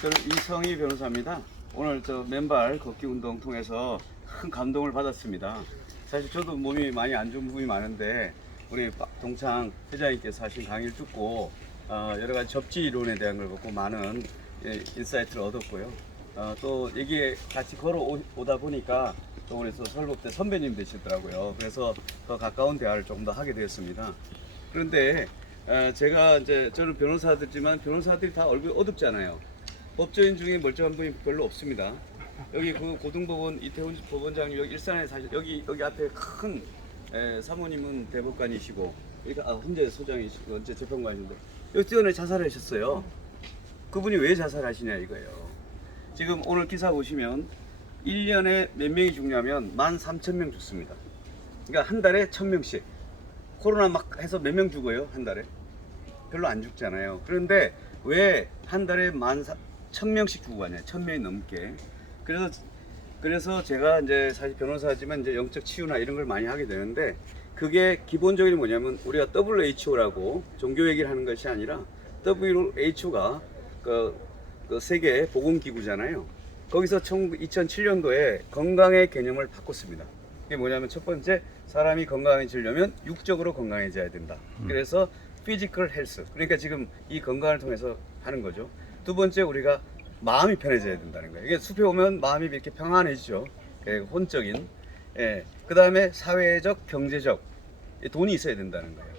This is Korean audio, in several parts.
저는 이성희 변호사입니다. 오늘 저 맨발 걷기 운동 통해서 큰 감동을 받았습니다. 사실 저도 몸이 많이 안 좋은 부분이 많은데 우리 동창 회장님께서 하신 강의를 듣고 여러 가지 접지 이론에 대한 걸 보고 많은 인사이트를 얻었고요. 또 여기에 같이 걸어오다 보니까 또 우리 설법대 선배님 되시더라고요. 그래서 더 가까운 대화를 조금 더 하게 되었습니다. 그런데 제가 이제 저는 변호사들지만 변호사들이 다 얼굴이 어둡잖아요. 법조인 중에 멀쩡한 분이 별로 없습니다. 여기 그 고등법원 이태훈 법원장님 여기 일산에 사실 여기 앞에 큰 사모님은 대법관이시고 그러니까 혼자 소장이시고 언제 재판관인데 여기 뛰어내 자살하셨어요. 그분이 왜 자살하시냐 이거예요. 지금 오늘 기사 보시면 1년에 몇 명이 죽냐면 13,000명 죽습니다. 그러니까 한 달에 1,000명씩. 코로나 막 해서 몇 명 죽어요 한 달에? 별로 안 죽잖아요. 그런데 왜 한 달에 1,000명씩 죽고 가냐? 1,000명이 넘게. 그래서 제가 이제 사실 변호사지만 이제 영적 치유나 이런 걸 많이 하게 되는데 그게 기본적인 뭐냐면 우리가 WHO라고 종교 얘기를 하는 것이 아니라 WHO가 그 세계 보건기구잖아요. 거기서 2007년도에 건강의 개념을 바꿨습니다. 그게 뭐냐면 첫 번째 사람이 건강해지려면 육적으로 건강해져야 된다. 그래서 피지컬 헬스 그러니까 지금 이 건강을 통해서 하는 거죠. 두 번째 우리가 마음이 편해져야 된다는 거예요. 이게 숲에 오면 마음이 이렇게 평안해지죠. 혼적인. 그 다음에 사회적, 경제적 돈이 있어야 된다는 거예요.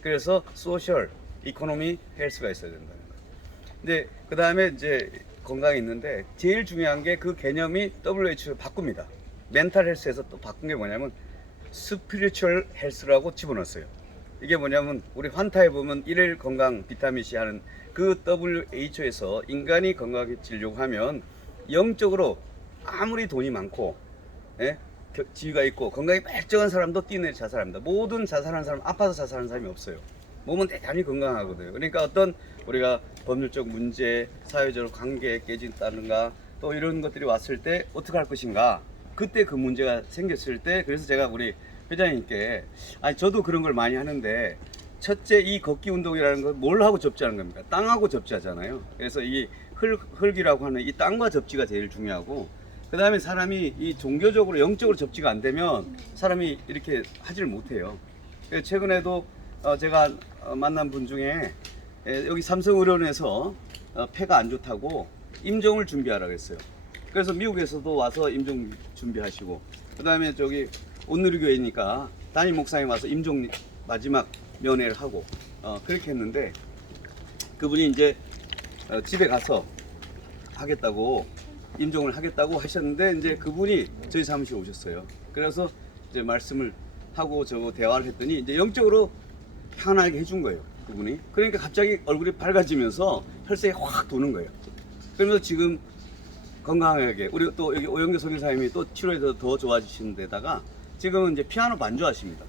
그래서 소셜, 이코노미, 헬스가 있어야 된다는 거예요. 근데 그 다음에 이제 건강이 있는데 제일 중요한 게 그 개념이 WHO를 바꿉니다. 멘탈 헬스에서 또 바꾼 게 뭐냐면 스피리추얼 헬스라고 집어넣었어요. 이게 뭐냐면 우리 환타에 보면 일일 건강 비타민 C 하는 그 WHO에서 인간이 건강해지려고 하면 영적으로 아무리 돈이 많고 지위가 있고 건강이 멀쩡한 사람도 뛰어내 자살합니다. 모든 자살하는 사람 아파서 자살하는 사람이 없어요. 몸은 대단히 건강하거든요. 그러니까 어떤 우리가 법률적 문제, 사회적 관계 깨진다든가 또 이런 것들이 왔을 때 어떻게 할 것인가 그때 그 문제가 생겼을 때 그래서 제가 우리 회장님께 저도 그런 걸 많이 하는데 첫째 이 걷기 운동이라는 건 뭘 하고 접지하는 겁니까? 땅하고 접지하잖아요. 그래서 이 흙이라고 하는 이 땅과 접지가 제일 중요하고 그 다음에 사람이 이 종교적으로 영적으로 접지가 안 되면 사람이 이렇게 하지를 못해요. 최근에도 제가 만난 분 중에 여기 삼성의료원에서 폐가 안 좋다고 임종을 준비하라고 했어요. 그래서 미국에서도 와서 임종 준비하시고 그 다음에 저기 온누리교회니까 담임 목사님 와서 임종 마지막 면회를 하고 그렇게 했는데 그분이 이제 집에 가서 하겠다고 임종을 하겠다고 하셨는데 이제 그분이 저희 사무실에 오셨어요. 그래서 이제 말씀을 하고 저 대화를 했더니 이제 영적으로 편안하게 해준 거예요. 그분이. 그러니까 갑자기 얼굴이 밝아지면서 혈색이 확 도는 거예요. 그러면서 지금 건강하게 우리 또 여기 오영규 선교사님이 또 치료해서 더 좋아지시는 데다가 지금은 이제 피아노 반주하십니다.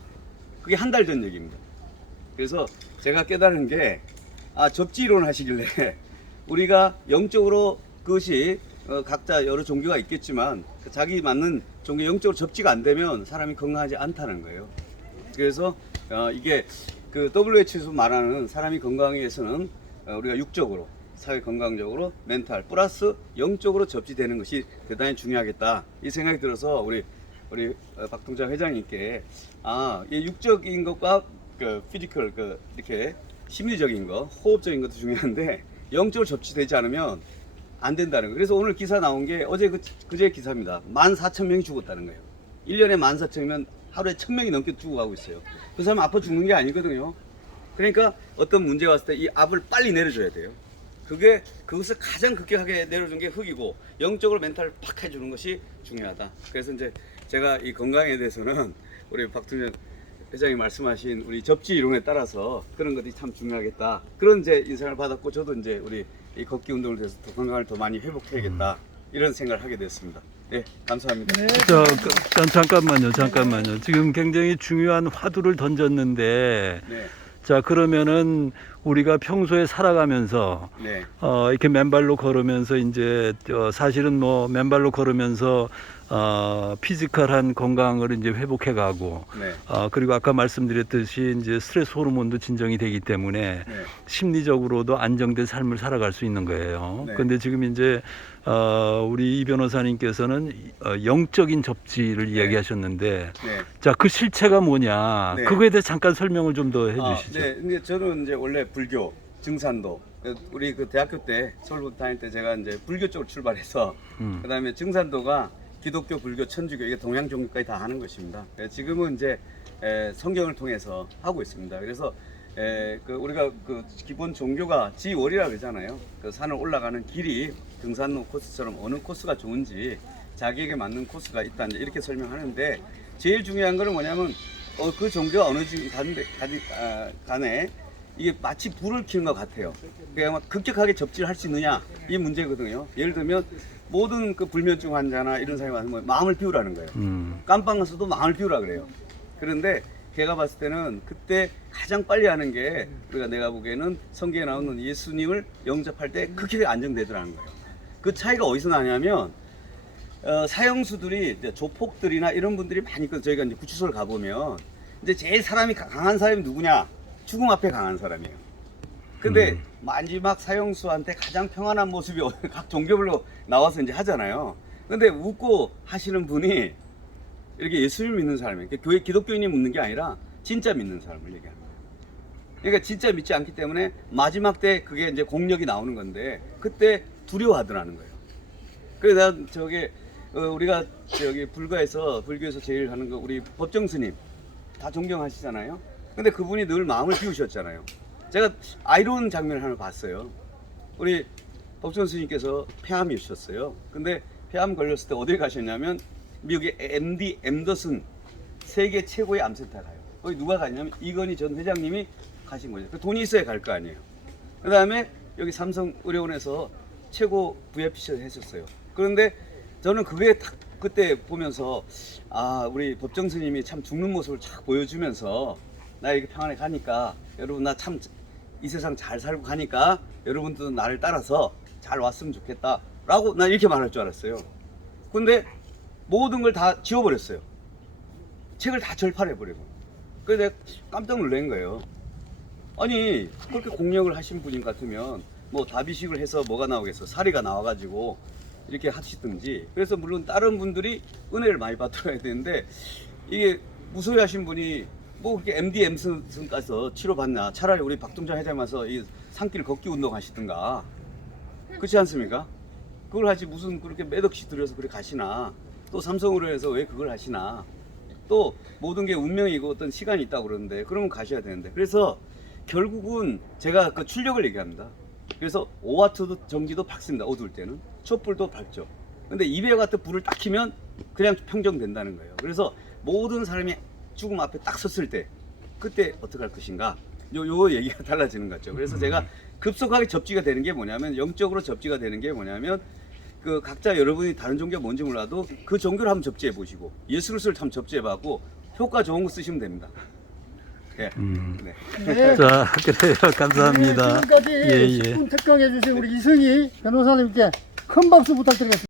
그게 한 달 전 얘기입니다. 그래서 제가 깨달은 게 접지 이론 하시길래 우리가 영적으로 그것이 각자 여러 종교가 있겠지만 자기 맞는 종교 영적으로 접지가 안 되면 사람이 건강하지 않다는 거예요. 그래서 이게 그 WHO에서 말하는 사람이 건강하기 위해서는 우리가 육적으로 사회 건강적으로 멘탈 플러스 영적으로 접지되는 것이 대단히 중요하겠다 이 생각이 들어서 우리 박동장 회장님께 이 육적인 것과 그 피지컬 이렇게 심리적인 거 호흡적인 것도 중요한데 영적으로 접지되지 않으면 안 된다는 거예요. 그래서 오늘 기사 나온 게 어제 그제 기사입니다. 14,000명이 죽었다는 거예요. 1년에 14,000명 하루에 1,000명이 넘게 죽어가고 있어요. 그 사람 아파 죽는 게 아니거든요. 그러니까 어떤 문제가 왔을 때 이 압을 빨리 내려줘야 돼요. 그것을 가장 급격하게 내려준 게 흙이고 영적으로 멘탈을 팍 해주는 것이 중요하다. 그래서 이제 제가 이 건강에 대해서는 우리 박동장 회장이 말씀하신 우리 접지 이론에 따라서 그런 것이 참 중요하겠다. 그런 이제 인상을 받았고 저도 이제 우리 이 걷기 운동을 위해서 더 건강을 더 많이 회복해야겠다 이런 생각을 하게 됐습니다. 네, 감사합니다. 네. 잠깐만요. 지금 굉장히 중요한 화두를 던졌는데, 네. 자, 그러면은 우리가 평소에 살아가면서 네. 이렇게 맨발로 걸으면서 이제 사실은 뭐 맨발로 걸으면서 피지컬한 건강을 이제 회복해가고 네. 그리고 아까 말씀드렸듯이 이제 스트레스 호르몬도 진정이 되기 때문에 네. 심리적으로도 안정된 삶을 살아갈 수 있는 거예요. 네. 그런데 지금 이제 우리 이 변호사님께서는 영적인 접지를 이야기하셨는데 네. 자, 그 실체가 뭐냐? 네. 그거에 대해 잠깐 설명을 좀 더 해주시죠. 네. 근데 저는 이제 원래 불교, 증산도, 우리 그 대학교 때 서울 다닐 때 제가 이제 불교 쪽으로 출발해서 그다음에 증산도가 기독교, 불교, 천주교 이게 동양 종교까지 다 하는 것입니다. 지금은 이제 성경을 통해서 하고 있습니다. 그래서 그 우리가 그 기본 종교가 지월이라 그러잖아요. 그 산을 올라가는 길이 등산로 코스처럼 어느 코스가 좋은지 자기에게 맞는 코스가 있다 이제 이렇게 설명하는데 제일 중요한 거는 뭐냐면 그 종교가 어느 간에 이게 마치 불을 켜는 것 같아요. 그냥 막 급격하게 접지를 할 수 있느냐 이 문제거든요. 예를 들면 모든 그 불면증 환자나 이런 사람이 와서 마음을 비우라는 거예요. 깜빵 가서도 마음을 비우라 그래요. 그런데 걔가 봤을 때는 그때 가장 빨리 하는 게 우리가 내가 보기에는 성경에 나오는 예수님을 영접할 때 그렇게 안정되더라는 거예요. 그 차이가 어디서 나냐면 사형수들이 이제 조폭들이나 이런 분들이 많이 있거든요. 저희가 이제 구치소를 가보면 이제 제일 사람이 강한 사람이 누구냐? 죽음 앞에 강한 사람이에요. 근데 마지막 사형수한테 가장 평안한 모습이 각 종교별로 나와서 이제 하잖아요. 근데 웃고 하시는 분이 이렇게 예수를 믿는 사람이에요. 교회 기독교인이 묻는 게 아니라 진짜 믿는 사람을 얘기합니다. 그러니까 진짜 믿지 않기 때문에 마지막 때 그게 이제 공력이 나오는 건데 그때 두려워하더라는 거예요. 그래서 난 저기 우리가 저기 불교에서 제일 하는 거 우리 법정 스님 다 존경하시잖아요. 근데 그분이 늘 마음을 비우셨잖아요. 제가 아이러운 장면을 하나 봤어요. 우리 법정 스님께서 폐암이 오셨어요. 근데 폐암 걸렸을 때 어딜 가셨냐면 미국의 MD 앤더슨 세계 최고의 암센터 가요. 거기 누가 가냐면 이건희 전 회장님이 가신 거죠. 돈이 있어야 갈 거 아니에요. 그 다음에 여기 삼성의료원에서 최고 VIP를 했었어요. 그런데 저는 그게 딱 그때 보면서 우리 법정 스님이 참 죽는 모습을 쫙 보여주면서 나 이렇게 평안에 가니까 여러분 나 참 이 세상 잘 살고 가니까 여러분들도 나를 따라서 잘 왔으면 좋겠다 라고 난 이렇게 말할 줄 알았어요. 근데 모든 걸 다 지워버렸어요. 책을 다 절판해버리고. 그래서 내가 깜짝 놀란 거예요. 아니 그렇게 공력을 하신 분인 같으면 뭐 다비식을 해서 뭐가 나오겠어. 사리가 나와가지고 이렇게 하시든지. 그래서 물론 다른 분들이 은혜를 많이 받들어야 되는데 이게 무소유 하신 분이 뭐 그렇게 MD 엠슨 가서 치료받나. 차라리 우리 박동장 회장님 와서 이 산길 걷기 운동 하시든가. 그렇지 않습니까? 그걸 하지 무슨 그렇게 몇 억씩 들여서 그렇게 가시나. 또 삼성으로 해서 왜 그걸 하시나. 또 모든 게 운명이고 어떤 시간이 있다고 그러는데 그러면 가셔야 되는데. 그래서 결국은 제가 그 출력을 얘기합니다. 그래서 5와트 전기도 밝습니다. 어두울 때는. 촛불도 밝죠. 근데 200와트 불을 딱 켜면 그냥 평정된다는 거예요. 그래서 모든 사람이 죽음 앞에 딱 섰을 때 그때 어떻게 할 것인가. 요 얘기가 달라지는 거죠. 그래서 제가 급속하게 접지가 되는 게 뭐냐면 영적으로 접지가 되는 게 뭐냐면 그 각자 여러분이 다른 종교가 뭔지 몰라도 그 종교를 한번 접지해 보시고 예수 그리스도를 한번 접지해 봐고 효과 좋은 거 쓰시면 됩니다. 예. 네. 네. 자, 그래요. 감사합니다. 지금까지 예, 예. 10분 특강해 주신 우리 이승희 변호사님께 큰 박수 부탁드리겠습니다.